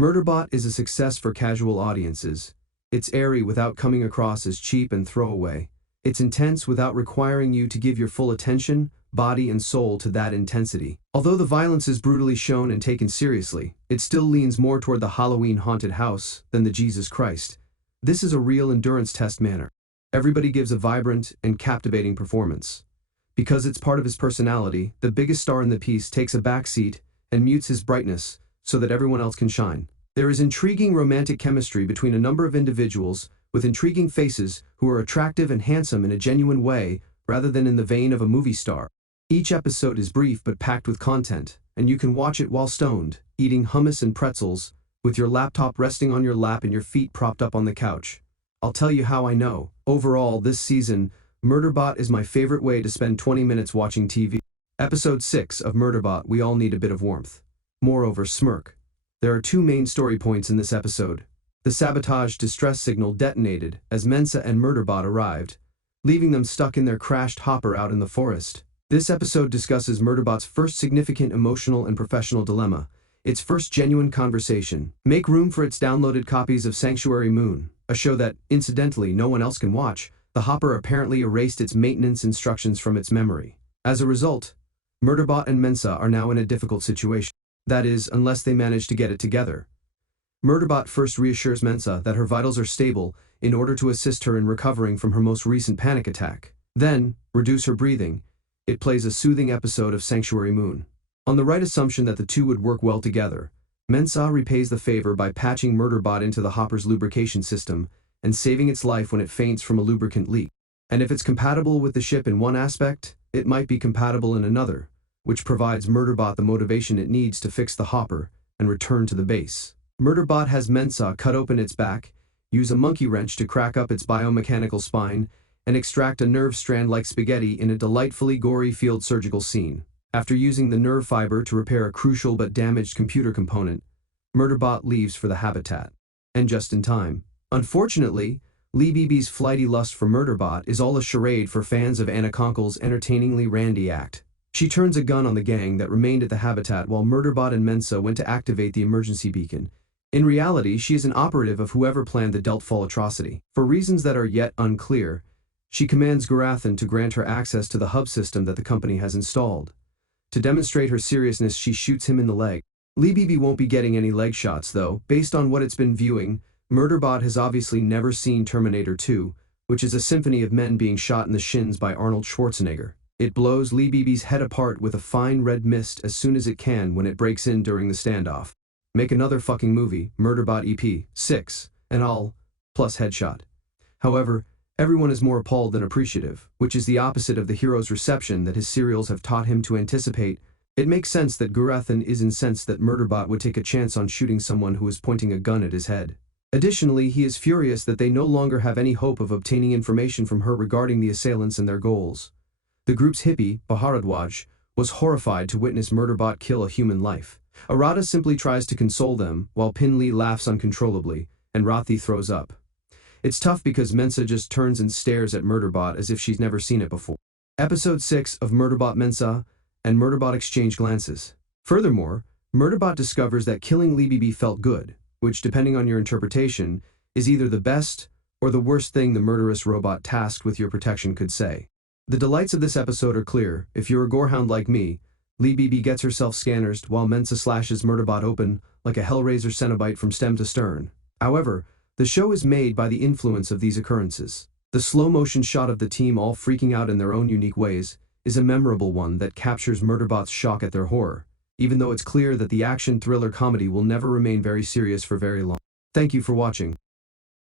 Murderbot is a success for casual audiences. It's airy without coming across as cheap and throwaway. It's intense without requiring you to give your full attention, body and soul to that intensity. Although the violence is brutally shown and taken seriously, it still leans more toward the Halloween haunted house than the Jesus Christ. This is a real endurance test manner. Everybody gives a vibrant and captivating performance. Because it's part of his personality, the biggest star in the piece takes a back seat and mutes his brightness so that everyone else can shine. There is intriguing romantic chemistry between a number of individuals with intriguing faces who are attractive and handsome in a genuine way rather than in the vein of a movie star. Each episode is brief but packed with content, and you can watch it while stoned, eating hummus and pretzels, with your laptop resting on your lap and your feet propped up on the couch. I'll tell you how I know. Overall, this season, Murderbot is my favorite way to spend 20 minutes watching TV. Episode 6 of Murderbot, we all need a bit of warmth. Moreover, smirk. There are two main story points in this episode. The sabotage distress signal detonated as Mensa and Murderbot arrived, leaving them stuck in their crashed hopper out in the forest. This episode discusses Murderbot's first significant emotional and professional dilemma, its first genuine conversation. Make room for its downloaded copies of Sanctuary Moon, a show that, incidentally, no one else can watch. The hopper apparently erased its maintenance instructions from its memory. As a result, Murderbot and Mensa are now in a difficult situation. That is, unless they manage to get it together. Murderbot first reassures Mensa that her vitals are stable in order to assist her in recovering from her most recent panic attack. Then, reduce her breathing. It plays a soothing episode of Sanctuary Moon. On the right assumption that the two would work well together, Mensa repays the favor by patching Murderbot into the hopper's lubrication system and saving its life when it faints from a lubricant leak. And if it's compatible with the ship in one aspect, it might be compatible in another, which provides Murderbot the motivation it needs to fix the hopper and return to the base. Murderbot has Mensa cut open its back, use a monkey wrench to crack up its biomechanical spine, and extract a nerve strand like spaghetti in a delightfully gory field surgical scene. After using the nerve fiber to repair a crucial but damaged computer component, Murderbot leaves for the habitat. And just in time. Unfortunately, Leebeebee's flighty lust for Murderbot is all a charade for fans of Anna Konkle's entertainingly randy act. She turns a gun on the gang that remained at the habitat while Murderbot and Mensa went to activate the emergency beacon. In reality, she is an operative of whoever planned the Deltfall atrocity. For reasons that are yet unclear, she commands Gurathan to grant her access to the hub system that the company has installed. To demonstrate her seriousness, she shoots him in the leg. Leebeebee won't be getting any leg shots though. Based on what it's been viewing, Murderbot has obviously never seen Terminator 2, which is a symphony of men being shot in the shins by Arnold Schwarzenegger. It blows Leebeebee's head apart with a fine red mist as soon as it can when it breaks in during the standoff. Make another fucking movie, Murderbot EP 6, and all, plus headshot. However, everyone is more appalled than appreciative, which is the opposite of the hero's reception that his serials have taught him to anticipate. It makes sense that Gurathan is incensed that Murderbot would take a chance on shooting someone who is pointing a gun at his head. Additionally, he is furious that they no longer have any hope of obtaining information from her regarding the assailants and their goals. The group's hippie, Bharadwaj, was horrified to witness Murderbot kill a human life. Arata simply tries to console them, while Pinley laughs uncontrollably, and Rathi throws up. It's tough because Mensa just turns and stares at Murderbot as if she's never seen it before. Episode 6 of Murderbot. Mensa and Murderbot exchange glances. Furthermore, Murderbot discovers that killing Leebeebee felt good, which, depending on your interpretation, is either the best or the worst thing the murderous robot tasked with your protection could say. The delights of this episode are clear. If you're a gorehound like me, Leebeebee gets herself scanners while Mensa slashes Murderbot open like a Hellraiser Cenobite from stem to stern. However, the show is made by the influence of these occurrences. The slow-motion shot of the team all freaking out in their own unique ways is a memorable one that captures Murderbot's shock at their horror, even though it's clear that the action thriller comedy will never remain very serious for very long. Thank you for watching.